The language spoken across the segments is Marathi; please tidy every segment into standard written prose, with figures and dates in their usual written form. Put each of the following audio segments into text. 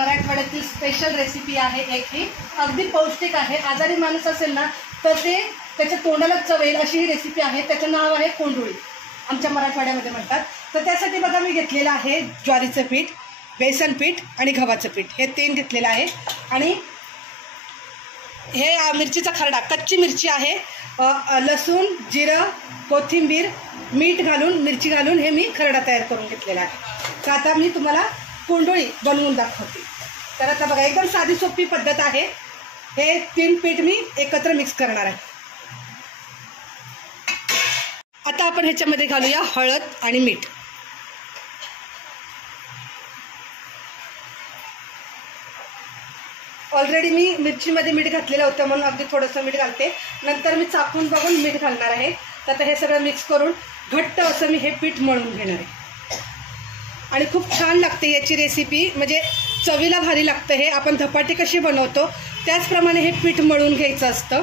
मराठवाड्यातील स्पेशल रेसिपी आहे एक ही, अगदी पौष्टिक आहे. आजारी माणूस असेल ना तर ते त्याच्या तोंडाला चव येईल अशी ही रेसिपी आहे. त्याचं नाव आहे कोंडुळी, आमच्या मराठवाड्यामध्ये म्हणतात. तर त्यासाठी बघा मी घेतलेलं आहे ज्वारीचं पीठ, बेसन पीठ आणि गव्हाचं पीठ, हे 3 घेतलेलं आहे. आणि हे मिरचीचा खरडा, कच्ची मिरची आहे, लसूण, जिरं, कोथिंबीर, मीठ घालून, मिरची घालून हे मी खरडा तयार करून घेतलेला आहे. तर आता मी तुम्हाला कोंडुळी बनवून दाखवते. तर आता बघा एकदम साधी सोपी पद्धत आहे. हे 3 पीठ मी एकत्र मिक्स करणार आहे. आता आपण ह्याच्यामध्ये घालूया हळद आणि मीठ. ऑलरेडी मी मिरचीमध्ये मीठ घातलेलं होतं म्हणून अगदी थोडंसं मीठ घालते. नंतर मी चाकून बघून मीठ घालणार आहे. तर आता हे सगळं मिक्स करून घट्ट असं मी हे पीठ मळून घेणार आहे. आणि खूप छान लागते याची रेसिपी, म्हणजे चवीला भारी लागतं. हे आपण धपाटी कशी बनवतो त्याचप्रमाणे हे पीठ मळून घ्यायचं असतं.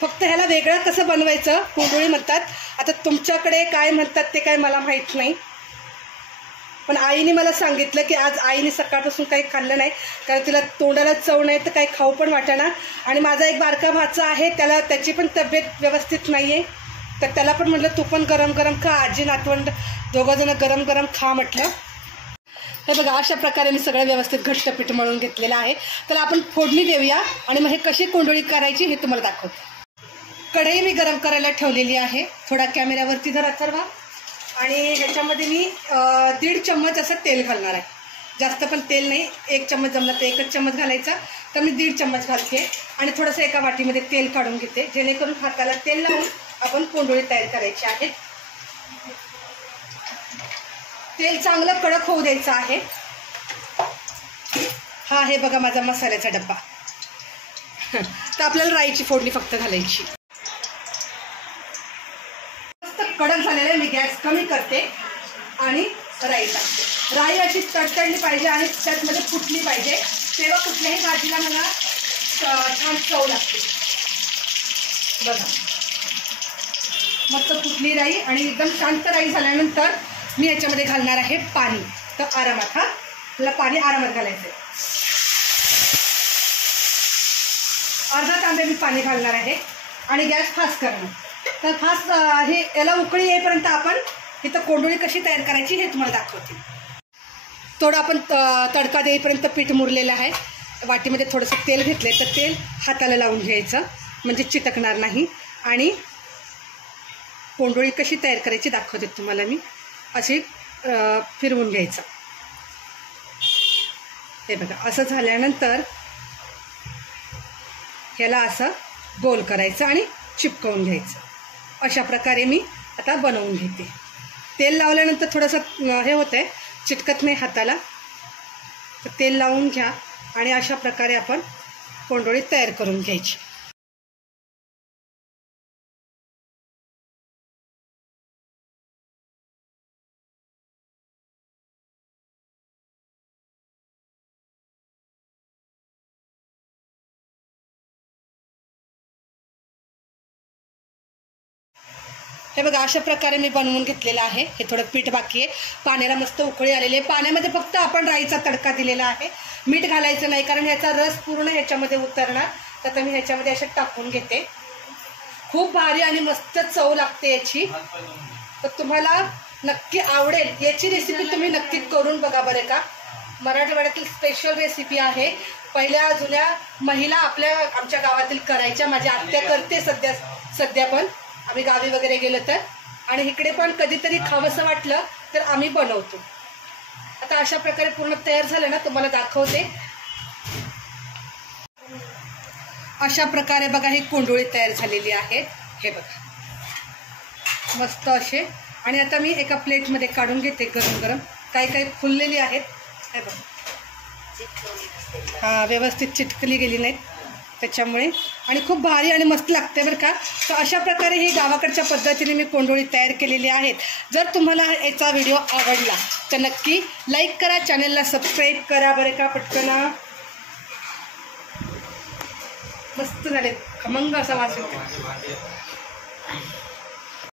फक्त ह्याला वेगळं कसं बनवायचं कोंडुळी म्हणतात. आता तुमच्याकडे काय म्हणतात ते काय मला माहीत नाही, पण आईने मला सांगितलं की आज आईने सकाळपासून काही खाल्लं नाही कारण तिला तोंडाला चव नाही तर काही खाऊ पण वाटेना. आणि माझा एक बारका भाचा आहे, त्याची पण तब्येत व्यवस्थित नाही आहे. तर त्याला पण म्हटलं तू पण गरम गरम खा, आजी नातवंड दोघंजणं गरम गरम खा म्हटलं. हे बघा अशा प्रकारे मी सगळं व्यवस्थित घट्ट पीठ मळून घेतलेलं आहे. तर आपण फोडणी देऊया आणि मग हे कशी कोंडुळी करायची हे तुम्हाला दाखवते. कढई मी गरम करायला ठेवलेली आहे. थोडा कॅमेऱ्यावरती धरा सर्वा. आणि ह्याच्यामध्ये मी 1.5 चम्मच असं तेल घालणार आहे. जास्त पण तेल नाही, 1 चम्मच जमला तर 1च चम्मच घालायचा. तर मी 1.5 चम्मच घालते आणि थोडंसं एका वाटीमध्ये तेल काढून घेते जेणेकरून हाताला तेल लावून आपण कोंडुळी तयार करायची आहे. तेल चांगलं कडक होऊ द्यायचं आहे. हा आहे बघा माझा मसाल्याचा डब्बा. तर आपल्याला राईची फोडणी फक्त घालायची. कडक झालेलं आहे, मी गॅस कमी करते आणि राई टाकते. राई अशी तडतडली पाहिजे आणि त्यातमध्ये फुटली पाहिजे, तेव्हा कुठल्याही भाजीला मला छान चव लागते. बघा मस्त फुटली राई आणि एकदम शांत राई झाल्यानंतर मी याच्यामध्ये घालणार आहे पाणी. तर आरामात, हा आपल्याला पाणी आरामात घालायचं आहे. अर्धा तांबे मी पाणी घालणार आहे आणि गॅस फास्ट करणार. तर फास्ट हे याला उकळी येईपर्यंत आपण इथं कोंडुळी कशी तयार करायची हे तुम्हाला दाखवते. थोडं आपण तडका देईपर्यंत पीठ मुरलेलं आहे. वाटीमध्ये थोडंसं तेल घेतले तर तेल हाताला लावून घ्यायचं म्हणजे चिटकणार नाही. आणि कोंडुळी कशी तयार करायची दाखवते तुम्हाला मी. अशी फिरवून घ्यायचं. हे बघा असं झाल्यानंतर ह्याला असं गोल करायचं आणि चिपकवून घ्यायचं. अशा प्रकारे मी आता बनवून घेते. तेल लावल्यानंतर थोडंसं हे होतं आहे, चिटकत नाही हाताला. तर तेल लावून घ्या आणि अशा प्रकारे आपण कोंडुळी तयार करून घ्यायची. हे बघा अशा प्रकारे मी बनवून घेतलेलं आहे. हे थोडं पीठ बाकी आहे. पाण्याला मस्त उकळी आलेली आहे. पाण्यामध्ये फक्त आपण राईचा तडका दिलेला आहे, मीठ घालायचं नाही कारण ह्याचा रस पूर्ण ह्याच्यामध्ये उतरणार. तर मी ह्याच्यामध्ये असे टाकून घेते. खूप भारी आणि मस्त चव लागते याची. तर तुम्हाला नक्की आवडेल याची रेसिपी तुम्ही नक्की करून बघा बरं का. मराठवाड्यातील स्पेशल रेसिपी आहे. पहिल्या जुन्या महिला आमच्या गावातील करायच्या. माझी आत्या करते सध्या पण आम्ही गावी वगैरे गेलो तर. आणि इकडे पण कधीतरी खावंसं वाटलं तर आम्ही बनवतो. आता अशा प्रकारे पूर्ण तयार झालं ना तुम्हाला दाखवते. अशा प्रकारे बघा ही कोंडुळी तयार झालेली आहे. हे बघा मस्त असे. आणि आता मी एका प्लेटमध्ये काढून घेते गरम गरम. काही फुललेली आहेत. हे बघा हां व्यवस्थित चिटकली गेली नाहीत त्याच्यामुळे. आणि खूप भारी आणि मस्त लागते बरं का. तर अशा प्रकारे ही गावाकडच्या पद्धतीने मी कोंडुळी तयार केलेली आहेत. जर तुम्हाला याचा व्हिडिओ आवडला तर नक्की लाईक करा, चॅनलला सबस्क्राईब करा बरं का. पटकन मस्त झाले, खमंग असा वास येतो.